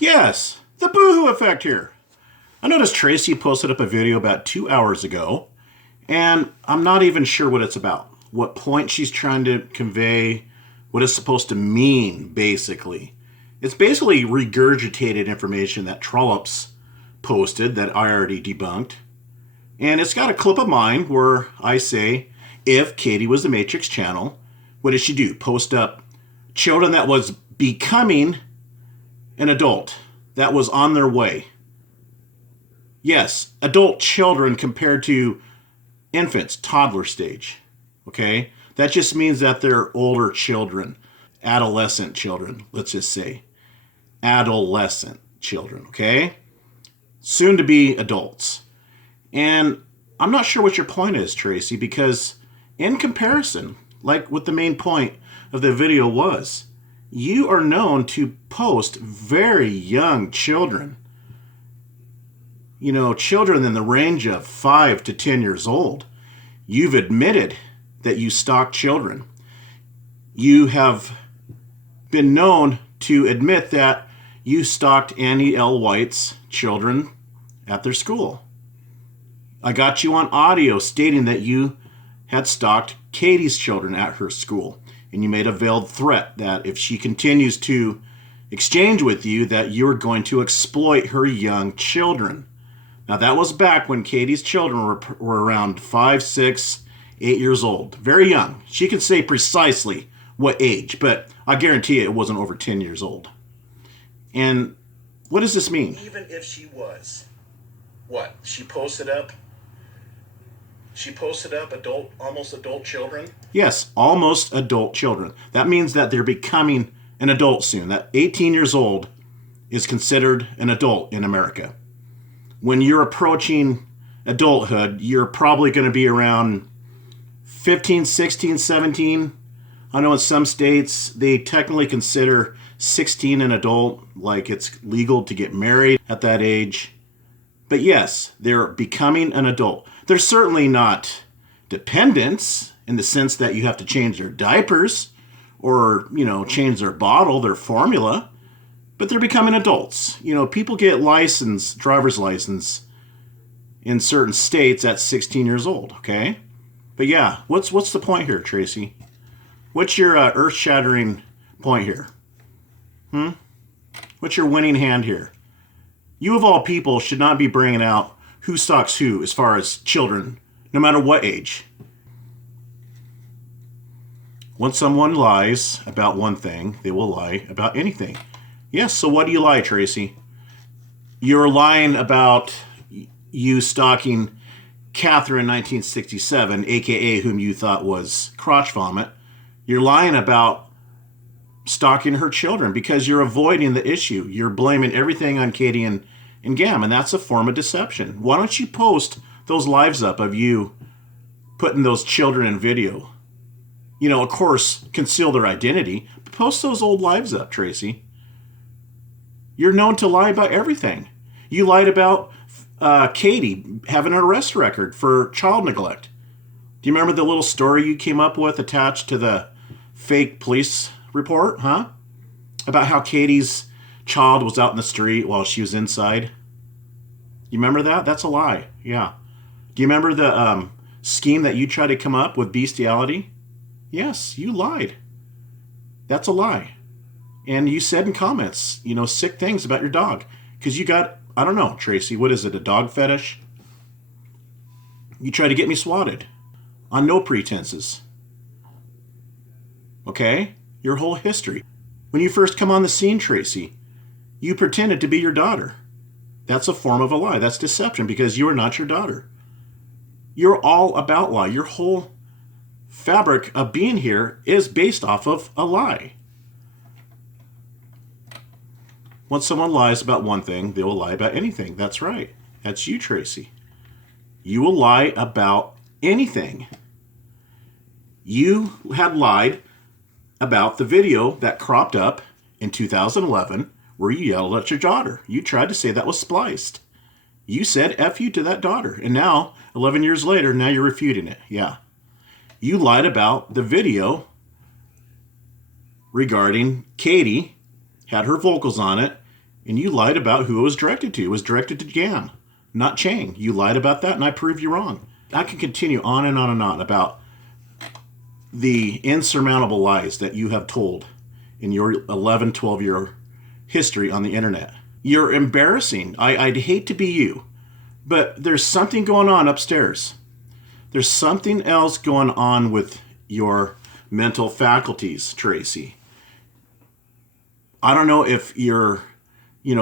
Yes, the boohoo effect here. I noticed Tracy posted up a video about 2 hours ago, and I'm not even sure what it's about. What point she's trying to convey, what it's supposed to mean, basically. It's basically regurgitated information that Trollops posted that I already debunked. And it's got a clip of mine where I say, if Katie was the Matrix channel, what did she do? Post up children that was becoming an adult, that was on their way. Yes, adult children compared to infants, toddler stage. Okay? That just means that they're older children, adolescent children, let's just say. Adolescent children, okay? Soon to be adults. And I'm not sure what your point is, Tracy, because in comparison, like what the main point of the video was, you are known to post very young children. You know, children in the range of 5 to 10 years old. You've admitted that you stalk children. You have been known to admit that you stalked Annie L. White's children at their school. I got you on audio stating that you had stalked Katie's children at her school, and you made a veiled threat that if she continues to exchange with you, that you're going to exploit her young children. Now, that was back when Katie's children were around 5, 6, 8 years old. Very young. She could say precisely what age, but I guarantee you it wasn't over 10 years old. And what does this mean? Even if she was, what? She posted up almost adult children? Yes, almost adult children. That means that they're becoming an adult soon. That 18 years old is considered an adult in America. When you're approaching adulthood, you're probably going to be around 15, 16, 17. I know in some states they technically consider 16 an adult, like it's legal to get married at that age. But yes, they're becoming an adult. They're certainly not dependents in the sense that you have to change their diapers or, change their bottle, their formula. But they're becoming adults. People get driver's license in certain states at 16 years old, okay? But yeah, what's the point here, Tracy? What's your earth-shattering point here? What's your winning hand here? You of all people should not be bringing out who stalks who as far as children, no matter what age. When someone lies about one thing, they will lie about anything. Yes, so what do you lie, Tracy? You're lying about you stalking Catherine in 1967, a.k.a. whom you thought was crotch vomit. You're lying about stalking her children because you're avoiding the issue. You're blaming everything on Katie and Gam, and that's a form of deception. Why don't you post those lives up of you putting those children in video? Of course, conceal their identity, but post those old lives up, Tracy. You're known to lie about everything. You lied about Katie having an arrest record for child neglect. Do you remember the little story you came up with attached to the fake police report, huh? About how Katie's child was out in the street while she was inside. You remember that? That's a lie. Yeah. Do you remember the scheme that you tried to come up with bestiality? Yes, you lied. That's a lie. And you said in comments, sick things about your dog. Because you got, I don't know, Tracy, what is it, a dog fetish? You tried to get me swatted. On no pretenses. Okay? Your whole history. When you first come on the scene, Tracy, you pretended to be your daughter. That's a form of a lie. That's deception because you are not your daughter. You're all about lie. Your whole fabric of being here is based off of a lie. When someone lies about one thing, they will lie about anything. That's right. That's you, Tracy. You will lie about anything. You had lied about the video that cropped up in 2011 where you yelled at your daughter. You tried to say that was spliced. You said F you to that daughter. And now, 11 years later, now you're refuting it. Yeah. You lied about the video regarding Katie, had her vocals on it, And you lied about who it was directed to. It was directed to Gam, not Chang. You lied about that, and I proved you wrong. I can continue on and on and on about the insurmountable lies that you have told in your 11, 12-year history on the internet. You're embarrassing. I'd hate to be you, but there's something going on upstairs. There's something else going on with your mental faculties, Tracy. I don't know if you're,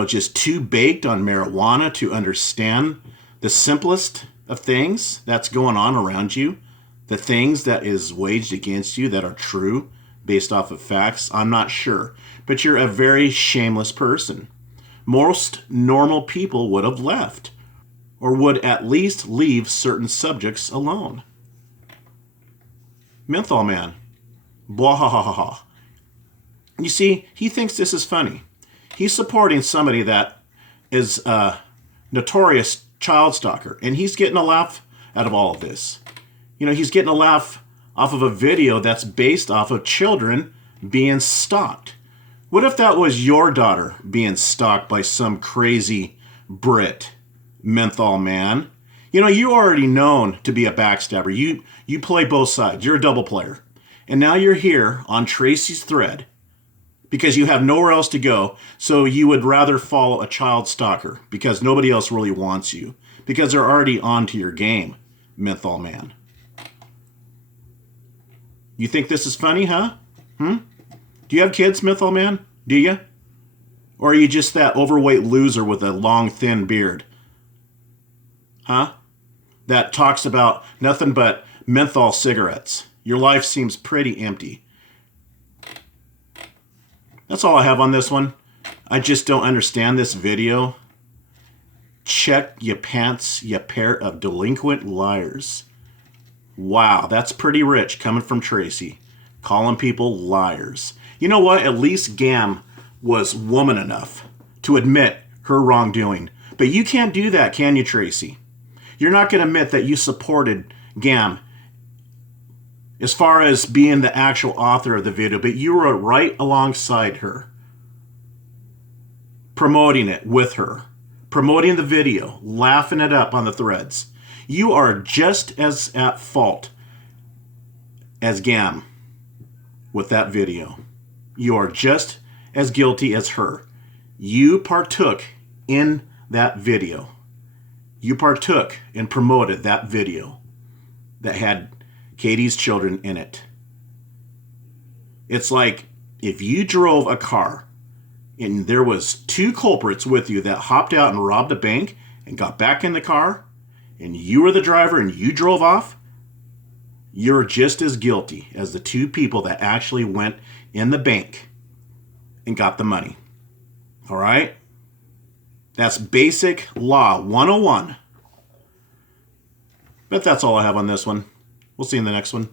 just too baked on marijuana to understand the simplest of things that's going on around you, the things that is waged against you that are true based off of facts. I'm not sure, but you're a very shameless person. Most normal people would have left, or would at least leave certain subjects alone. Menthol Man. Blah ha ha ha ha. You see, he thinks this is funny. He's supporting somebody that is a notorious child stalker, and he's getting a laugh out of all of this. He's getting a laugh off of a video that's based off of children being stalked. What if that was your daughter being stalked by some crazy Brit, Menthol Man? You're already known to be a backstabber. You play both sides. You're a double player. And now you're here on Tracy's thread because you have nowhere else to go, so you would rather follow a child stalker because nobody else really wants you, because they're already onto your game, Menthol Man. You think this is funny, huh? Do you have kids, Menthol Man? Do you? Or are you just that overweight loser with a long, thin beard? Huh? That talks about nothing but menthol cigarettes. Your life seems pretty empty. That's all I have on this one. I just don't understand this video. Check your pants, you pair of delinquent liars. Wow, that's pretty rich coming from Tracy. Calling people liars. You know what? At least Gam was woman enough to admit her wrongdoing. But you can't do that, can you, Tracy? You're not going to admit that you supported Gam as far as being the actual author of the video, but you were right alongside her, promoting it with her, promoting the video, laughing it up on the threads. You are just as at fault as Gam with that video. You are just as guilty as her. You partook in that video. You partook and promoted that video that had Katie's children in it. It's like if you drove a car and there was two culprits with you that hopped out and robbed a bank and got back in the car, and you were the driver and you drove off, you're just as guilty as the two people that actually went in the bank and got the money. All right? That's basic law 101. But that's all I have on this one. We'll see you in the next one.